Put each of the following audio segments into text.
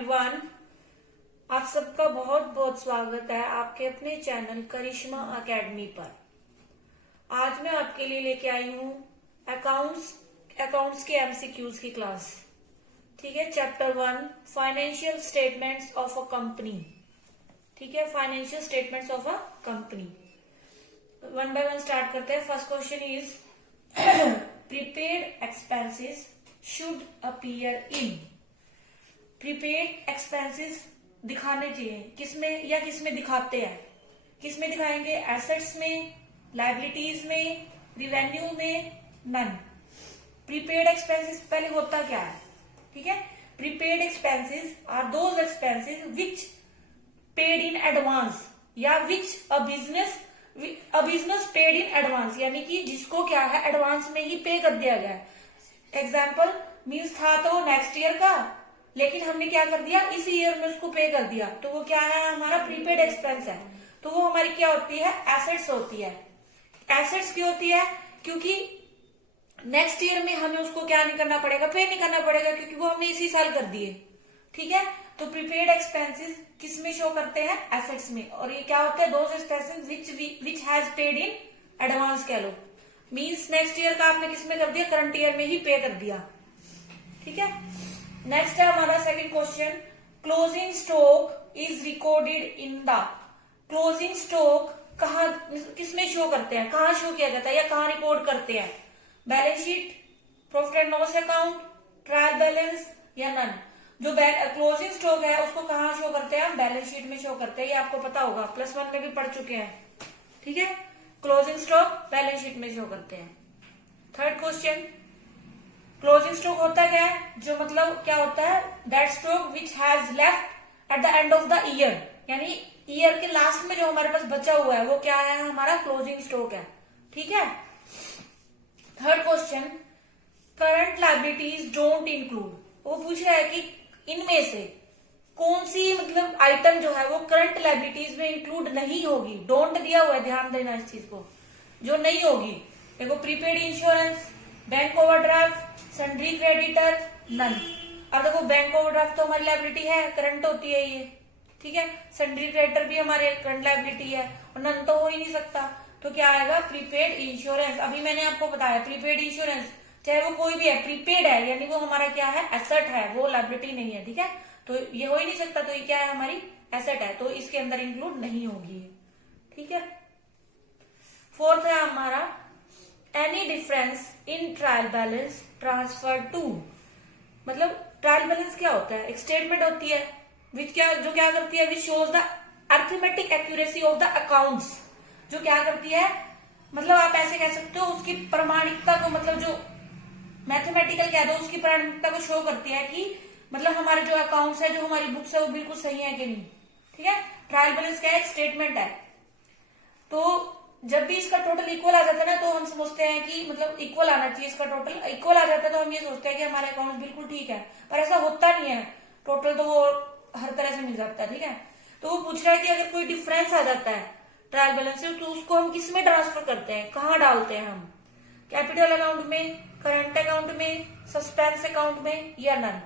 Everyone, आप सबका बहुत बहुत स्वागत है आपके अपने चैनल करिश्मा एकेडमी पर। आज मैं आपके लिए लेके आई हूँ अकाउंट्स के एमसीक्यूज की क्लास। ठीक है, chapter 1 financial statements of a company. ठीक है, financial statements of a company. One by one start करते हैं। First question is prepaid expenses should appear in. Prepaid expenses दिखाने चाहिए किसमें या किसमें दिखाते हैं, किसमें दिखाएंगे? एसेट्स में, लायबिलिटीज में, रिवेन्यू में, नन। प्रीपेड एक्सपेंसेस पहले होता क्या है? ठीक है, prepaid expenses are those expenses which paid in advance या which a business paid in advance, यानी कि जिसको क्या है एडवांस में ही पे कर दिया गया है। एग्जाम्पल मीन्स था तो नेक्स्ट ईयर का, लेकिन हमने क्या कर दिया इस ईयर में उसको पे कर दिया, तो वो क्या है हमारा प्रीपेड एक्सपेंस है। तो वो हमारी क्या होती है? एसेट्स होती है। एसेट्स क्यों होती है? क्योंकि नेक्स्ट ईयर में हमें उसको क्या नहीं करना पड़ेगा, पे नहीं करना पड़ेगा, क्योंकि वो हमने इसी साल कर दिए। ठीक है, तो प्रीपेड एक्सपेंसेस किस में शो करते हैं? एसेट्स में। और ये क्या होता है? Those expenses which has paid in advance कह लो, मीन्स नेक्स्ट ईयर का आपने किस में कर दिया? करंट ईयर में ही पे कर दिया। ठीक है, नेक्स्ट है हमारा second question, closing stock is recorded in the. Closing stock कहाँ किसमें शो करते हैं, कहाँ शो किया जाता है या कहाँ रिकॉर्ड करते हैं? Balance sheet, profit and loss account, trial balance या नन। जो क्लोजिंग स्टॉक है उसको कहाँ शो करते हैं? बैलेंस शीट में शो करते हैं। ये आपको पता होगा, +1 में भी पढ़ चुके हैं। ठीक है, क्लोजिंग स्टॉक बैलेंस शीट में शो करते हैं। थर्ड क्वेश्चन, क्लोजिंग स्टॉक होता क्या है? जो मतलब क्या होता है? That stock which has left at the end of the year, यानी ईयर के लास्ट में जो हमारे पास बचा हुआ है वो क्या है? हमारा क्लोजिंग स्टॉक है। ठीक है, third question, current liabilities don't include. वो पूछ रहा है कि इनमें से कौन सी मतलब आइटम जो है वो करंट लायबिलिटीज में इंक्लूड नहीं होगी। डोंट दिया हुआ है, ध्यान देना इस चीज को, जो नहीं होगी। देखो, prepaid insurance, bank overdraft, sundry creditor, none. अब देखो, बैंक ओवरड्राफ्ट तो हमारी लायबिलिटी है, करंट होती है ये। ठीक है, सन्ड्री क्रेडिटर भी हमारे करंट लायबिलिटी है, और नन तो हो ही नहीं सकता। तो क्या आएगा? Prepaid insurance. अभी मैंने आपको बताया प्रीपेड इंश्योरेंस चाहे वो कोई भी है, प्रीपेड है, यानी वो हमारा क्या है? एसेट है, वो लायबिलिटी नहीं है। ठीक है, तो ये हो ही नहीं सकता, तो ये क्या है? हमारी एसेट है, तो इसके अंदर इंक्लूड नहीं होगी। ठीक है, फोर्थ है हमारा any difference in trial balance transfer to. मतलब ट्रायल बैलेंस क्या होता है? एक स्टेटमेंट होती है विच जो क्या करती है? Which shows the arithmetic accuracy of the accounts. जो क्या करती है, मतलब आप ऐसे कह सकते हो उसकी प्रमाणिकता को, मतलब जो मैथमेटिकल कह दो, उसकी प्रमाणिकता को शो करती है कि मतलब हमारे जो अकाउंट्स है, जो हमारी बुक्स है, वो बिल्कुल सही है कि नहीं। ठीक है, ट्रायल बैलेंस क्या है? एक स्टेटमेंट है। तो जब भी इसका टोटल इक्वल आ जाता है ना, तो हम समझते हैं कि मतलब इक्वल आना चाहिए, इसका टोटल इक्वल आ जाता है, तो हम ये सोचते हैं कि हमारे अकाउंट बिल्कुल ठीक है, पर ऐसा होता नहीं है। टोटल तो वो हर तरह से मिल जाता है। ठीक है, तो वो पूछ रहा है कि अगर कोई डिफरेंस आ जाता है ट्रायल बैलेंस से, तो उसको हम किस में ट्रांसफर करते हैं, कहाँ डालते हैं हम? कैपिटल अकाउंट में, करंट अकाउंट में, सस्पेंस अकाउंट में या नन।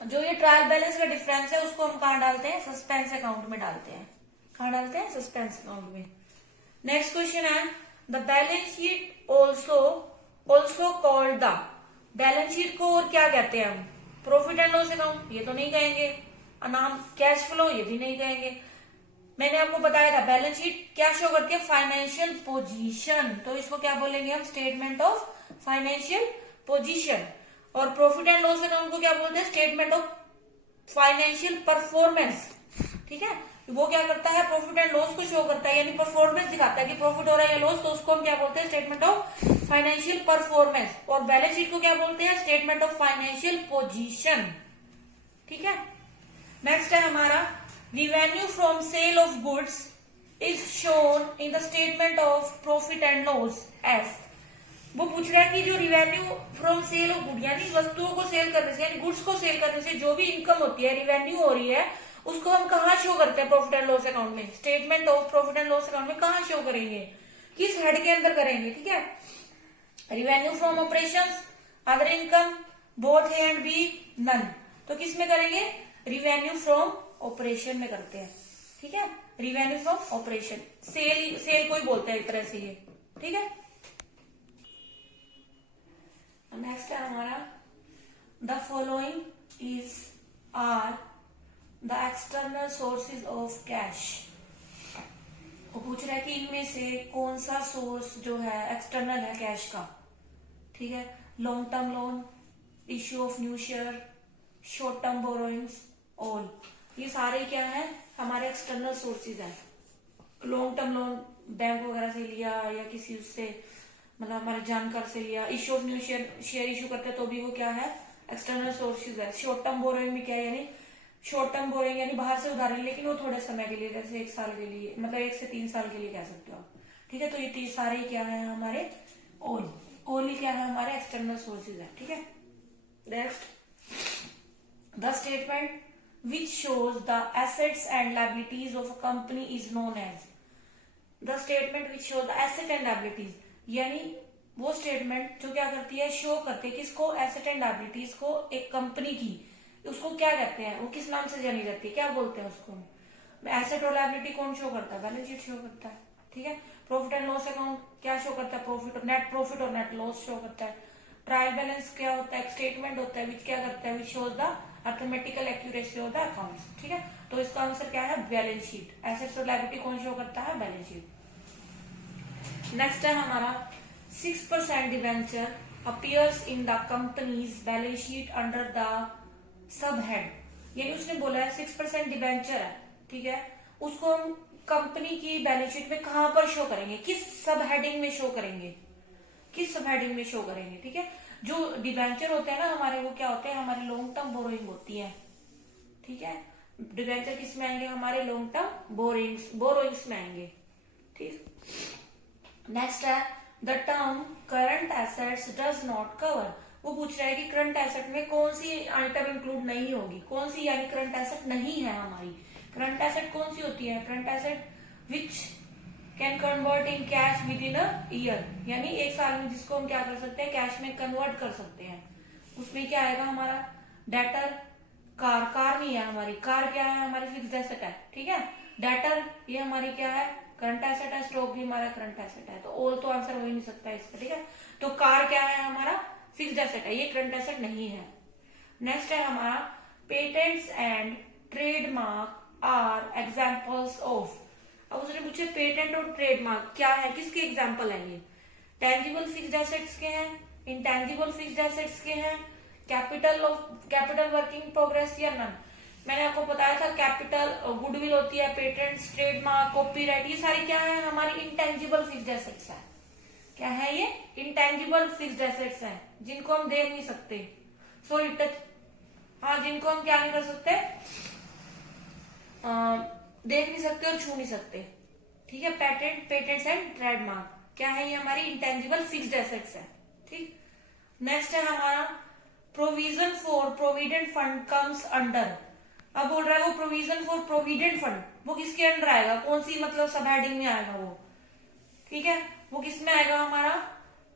जो ये ट्रायल बैलेंस का डिफरेंस है उसको हम कहाँ डालते हैं? सस्पेंस अकाउंट में डालते हैं। कहाँ डालते हैं? सस्पेंस अकाउंट में। नेक्स्ट क्वेश्चन है the balance sheet also called the. Balance sheet को और क्या कहते हैं हम? प्रॉफिट एंड लॉस अकाउंट, ये तो नहीं कहेंगे। नाम कैश फ्लो, ये भी नहीं कहेंगे। मैंने आपको बताया था बैलेंस शीट क्या शो करती है? फाइनेंशियल पोजीशन, तो इसको क्या बोलेंगे हम? Statement of financial position. और प्रॉफिट एंड लॉस अकाउंट को क्या बोलते हैं? Statement of financial performance. ठीक है, वो क्या करता है? प्रॉफिट एंड लॉस को शो करता है, यानी परफॉर्मेंस दिखाता है कि प्रॉफिट हो रहा है या लॉस, तो उसको हम क्या बोलते हैं? Statement of financial performance. और बैलेंस शीट को क्या बोलते हैं? Statement of financial position. ठीक है, नेक्स्ट है हमारा revenue from sale of goods is shown in the statement of profit and loss as. वो पूछ रहा है कि जो revenue from sale of good, यानी वस्तुओं को सेल करने से, यानी गुड्स को सेल करने से जो भी इनकम होती है, रिवेन्यू हो रही है, उसको हम कहाँ शो करते हैं? प्रॉफिट एंड लॉस अकाउंट में। Statement of profit and loss account में कहाँ शो करेंगे? किस हेड के अंदर करेंगे? ठीक है, revenue from operations, other income, both A and B, none. तो किस में करेंगे, रिवेन्यू फ्रॉम ऑपरेशन में करते हैं, ठीक है, रिवेन्यू फ्रॉम ऑपरेशन, सेल को ही बोलते हैं एक तरह से ये, ठीक है। नेक्स्ट है हमारा the following is are the external sources of cash. वो पूछ रहा है कि इनमें से कौन सा सोर्स जो है एक्सटर्नल है कैश का, ठीक है। Long term loan, issue of new share, short term borrowings, all, ये सारे क्या है हमारे एक्सटर्नल सोर्सेज है। लॉन्ग टर्म लोन बैंक वगैरह से लिया या किसी उससे मतलब हमारे जानकार से लिया, issue of new share issue करते हैं तो भी वो क्या है एक्सटर्नल सोर्सेज है। शॉर्ट टर्म बोरोइंग में क्या है, यानी शॉर्ट टर्म बोरोइंग यानी बाहर से उधार लेकिन वो थोड़े समय के लिए, जैसे 1 साल के लिए, मतलब 1 से 3 साल के लिए कह सकते हो आप, ठीक है। तो ये सारे क्या है हमारे ऑल ही क्या है हमारे एक्सटर्नल सोर्सेज है, ठीक है। Next the statement which shows the assets and liabilities of a company is known as, the statement which shows the asset and liabilities, यानी वो स्टेटमेंट जो क्या करती है, शो करती है किसको, एसेट एंड लायबिलिटीज को एक कंपनी की, उसको क्या कहते हैं, वो किस नाम से जानी जाती है, क्या बोलते हैं उसको। एसेट और लायबिलिटी कौन शो करता है, बैलेंस शीट शो करता है, ठीक है। प्रॉफिट एंड लॉस अकाउंट क्या शो करता है, नेट प्रॉफिट और नेट लॉस शो करता है। ट्रायल बैलेंस क्या होता है, एक स्टेटमेंट होता है विच क्या करता है, which shows the arithmetical accuracy of the accounts, ठीक है। तो इसका आंसर क्या है, बैलेंस शीट। एसेट्स और लायबिलिटी कौन शो करता है, बैलेंस शीट। नेक्स्ट है हमारा 6% debenture appears in the companies balance sheet under the sub head, यानी उसने बोला है 6% डिवेंचर है, ठीक है, उसको हम कंपनी की बैलेंस शीट में कहां पर शो करेंगे, किस सब हेडिंग में शो करेंगे, किस सब हेडिंग में शो करेंगे, ठीक है। जो डिवेंचर होते हैं ना हमारे, वो क्या होते हैं हमारे लॉन्ग टर्म बोरोइंग होती है, ठीक है। डिवेंचर किस में आएंगे, हमारे लॉन्ग टर्म बोरोइंग्स में आएंगे, ठीक। नेक्स्ट है the term current assets does not cover, वो पूछ रहा है कि करंट एसेट में कौन सी आइटम इंक्लूड नहीं होगी, कौन सी, यानी करंट एसेट नहीं है हमारी। करंट एसेट कौन सी होती है, current asset which can convert in cash with in a year, यानी 1 साल में जिसको हम क्या कर सकते हैं, कैश में कन्वर्ट कर सकते हैं। उसमें क्या आएगा हमारा, डेटर, कार नहीं है हमारी, कार क्या है हमारी फिक्स्ड एसेट है, ठीक है। डेटर ये हमारी क्या है, करंट एसेट है, स्टॉक भी हमारा करंट एसेट है, तो ऑल तो आंसर हो ही नहीं सकता इसका, ठीक है। तो कार क्या है हमारा, फिक्स्ड एसेट है, ये करंट एसेट नहीं है। नेक्स्ट है हमारा patents and trademark are examples of, अब उसने पूछे पेटेंट और ट्रेडमार्क क्या है, किसके एग्जाम्पल है ये, टेंजिबल फिक्स्ड एसेट्स के हैं, इंटेंजिबल फिक्स्ड एसेट्स के हैं, कैपिटल वर्किंग प्रोग्रेस या नन। मैंने आपको बताया था कैपिटल गुडविल होती है, पेटेंट्स, ट्रेडमार्क, कॉपीराइट, ये सारी क्या है हमारी इंटेंजिबल फिक्स्ड एसेट्स है। क्या है ये, इंटेंजिबल फिक्स्ड एसेट्स है, जिनको हम देख नहीं सकते, सॉरी टच, हाँ जिनको हम क्या नहीं कर सकते, देख नहीं सकते और छू नहीं सकते, ठीक है। पेटेंट्स एंड ट्रेडमार्क क्या है, ये हमारी इंटेंजिबल फिक्स्ड एसेट्स है, ठीक। नेक्स्ट है हमारा provision for provident fund comes under, अब बोल रहा है वो प्रोविजन फॉर प्रोविडेंट फंड वो किसके अंडर आएगा, कौन सी मतलब सब हेडिंग में आएगा वो, ठीक है। वो किस में आएगा हमारा,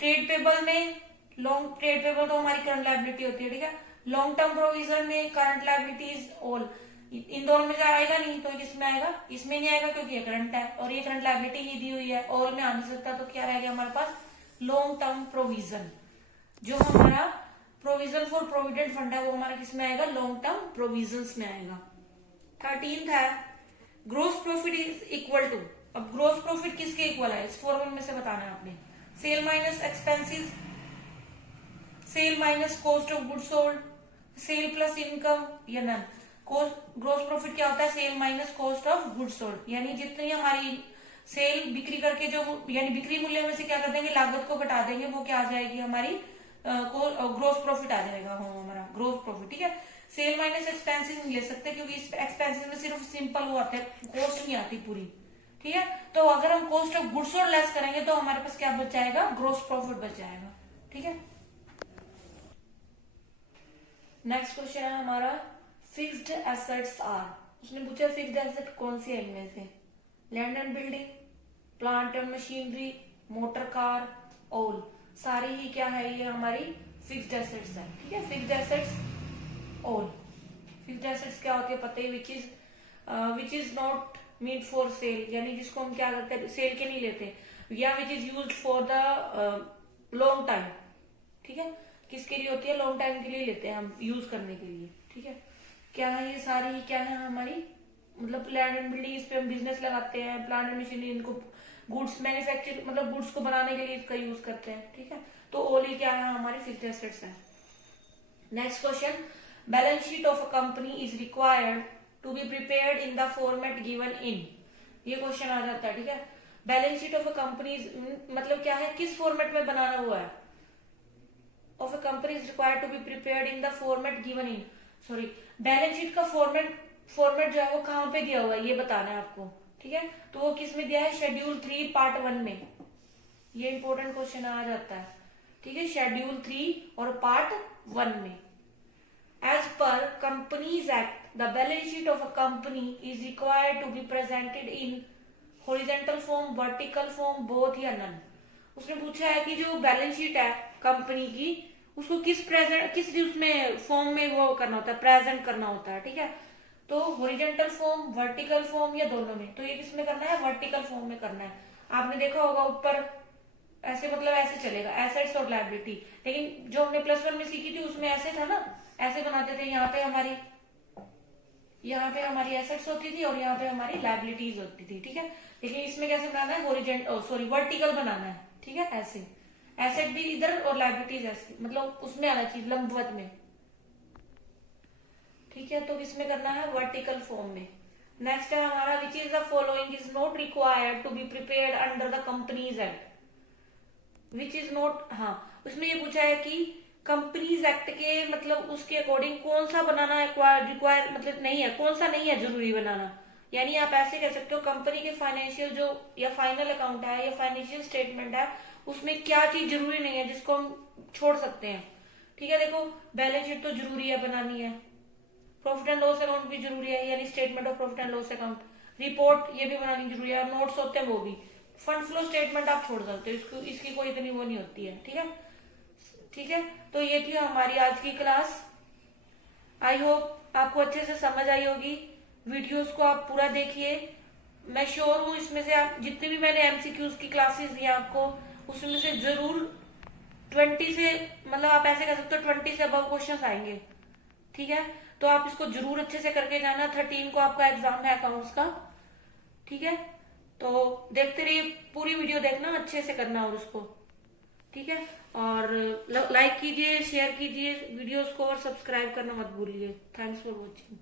ट्रेड पेबल में, लॉन्ग ट्रेड पेबल तो हमारी करंट लायबिलिटी होती है, ठीक है। लॉन्ग टर्म प्रोविजन में करंट लायबिलिटीज ऑल, इन दोनों में आएगा नहीं, तो किसमें आएगा, इसमें नहीं आएगा क्योंकि ये करंट है और ये करंट लायबिलिटी ही दी हुई है, और में आ नहीं सकता, तो क्या रहेगा हमारे पास, लॉन्ग टर्म प्रोविजन। जो हमारा प्रोविजन फॉर प्रोविडेंट फंड है वो हमारा किसमें आएगा, लॉन्ग टर्म प्रोविजन में आएगा। 13th है gross profit is equal to, अब ग्रोस प्रॉफिट किसके इक्वल है, इस फॉर्मूले में से बताना है आपने, sale minus expenses, sale minus cost of good sold, sale plus income या नन। ग्रोस प्रॉफिट क्या होता है, sale minus cost of good sold, यानी जितनी हमारी सेल बिक्री करके जो, यानी बिक्री मूल्य में से क्या कर देंगे, लागत को घटा देंगे, वो क्या आ जाएगी हमारी ग्रोस प्रॉफिट आ जाएगा हमारा ग्रोस प्रॉफिट, ठीक है। सेल माइनस एक्सपेंसिस नहीं ले सकते क्योंकि इस एक्सपेंसिस में सिर्फ सिंपल वो आते हैं, कॉस्ट नहीं आती पूरी, ठीक है। तो अगर हम cost of goods sold less करेंगे तो हमारे पास क्या बच जाएगा, ग्रोस प्रॉफिट बच जाएगा, ठीक है। नेक्स्ट क्वेश्चन है हमारा फिक्स्ड एसेट्स आर, उसने पूछा फिक्स्ड एसेट कौन सी है इनमें से, land and building, plant and machinery, motor car, all, सारी ही क्या है ये हमारी फिक्स्ड एसेट्स है, ठीक है। फिक्स्ड एसेट्स ऑल, एसेट्स क्या होती है पता ही, which is not meet for sale, यानी जिसको हम क्या करते हैं सेल के नहीं लेते, या which is use for the long time. ठीक है, किसके लिए होती है, लॉन्ग टाइम के लिए लेते हैं हम यूज करने के लिए। ठीक है, क्या है ये सारी, क्या है हमारी, मतलब प्लांट एंड बिल्डिंग, इस पे हम बिजनेस लगाते हैं, प्लांट एंड मशीनरी इनको गुड्स मैन्युफैक्चर मतलब गुड्स को बनाने के लिए इसका यूज करते हैं। ठीक है, तो ओल ही क्या है हमारी फिक्स्ड एसेट्स है। Next question, balance sheet of a company is required to be prepared in the format given in. ये क्वेश्चन आ जाता है। ठीक है, balance sheet of a company मतलब क्या है, किस फॉर्मेट में बनाना हुआ है, of a company is required to be prepared in the format given in, sorry balance sheet का फॉर्मेट जो है वो कहाँ पे दिया हुआ है ये बताना है आपको। ठीक है, तो वो किस में दिया है, शेड्यूल 3 पार्ट 1 में, ये इंपॉर्टेंट क्वेश्चन आ जाता है। ठीक है, शेड्यूल 3 और पार्ट 1 में, as per companies act the balance sheet of a company is required to be presented in horizontal form, vertical form, both या नन। उसने पूछा है कि जो बैलेंस शीट है कंपनी की उसको किस उसमें फॉर्म में वो करना होता है, प्रेजेंट करना होता है। ठीक है, तो हॉरिजॉन्टल फॉर्म, वर्टिकल फॉर्म या दोनों में, तो ये किस में करना है, वर्टिकल फॉर्म में करना है। आपने देखा होगा ऊपर ऐसे मतलब ऐसे चलेगा, एसेट्स और लायबिलिटी, लेकिन जो हमने +1 में सीखी थी उसमें ऐसे था ना, ऐसे बनाते थे, यहाँ पे हमारी एसेट्स होती थी और यहाँ पे हमारी लायबिलिटीज होती थी। ठीक है, लेकिन इसमें कैसे बनाना है, वर्टिकल बनाना है। ठीक है, ऐसे एसेट भी इधर और लायबिलिटीज ऐसे, मतलब उसमें आना चाहिए लंबवत में। ठीक है, तो किसमें करना है, वर्टिकल फॉर्म में। नेक्स्ट है हमारा, which is the following is not required to be prepared under the companies act, which is not, हाँ उसमें ये पूछा है कि कंपनीज एक्ट के मतलब उसके अकॉर्डिंग कौन सा बनाना रिक्वायर मतलब नहीं है, कौन सा नहीं है जरूरी बनाना। यानी आप ऐसे कह सकते हो कंपनी के फाइनेंशियल जो या फाइनल अकाउंट है या फाइनेंशियल स्टेटमेंट है उसमें क्या चीज जरूरी नहीं है जिसको हम छोड़ सकते हैं। ठीक है, देखो बैलेंस शीट तो जरूरी है बनानी है, प्रॉफिट एंड लॉस अकाउंट भी जरूरी है यानी statement of profit and loss account, report ये भी बनानी जरूरी है, नोट्स होते हैं वो भी, फंड फ्लो स्टेटमेंट आप छोड़ सकते हो, इसकी कोई इतनी वो नहीं होती है। ठीक है, ठीक है, तो ये थी हमारी आज की क्लास। आई होप आपको अच्छे से समझ आई होगी। वीडियोस को आप पूरा देखिए, मैं श्योर हूँ इसमें से आप जितने भी मैंने एमसीक्यूज की क्लासेस दी आपको उसमें से जरूर 20 से मतलब आप ऐसे कह सकते हो 20 से अबव क्वेश्चन आएंगे। ठीक है, तो आप इसको जरूर अच्छे से करके जाना। 13 को आपका एग्जाम है अकाउंट्स का। ठीक है, तो देखते रहिए, पूरी वीडियो देखना, अच्छे से करना और उसको। ठीक है, और लाइक कीजिए, शेयर कीजिए वीडियोस को और सब्सक्राइब करना मत भूलिए। Thanks for watching.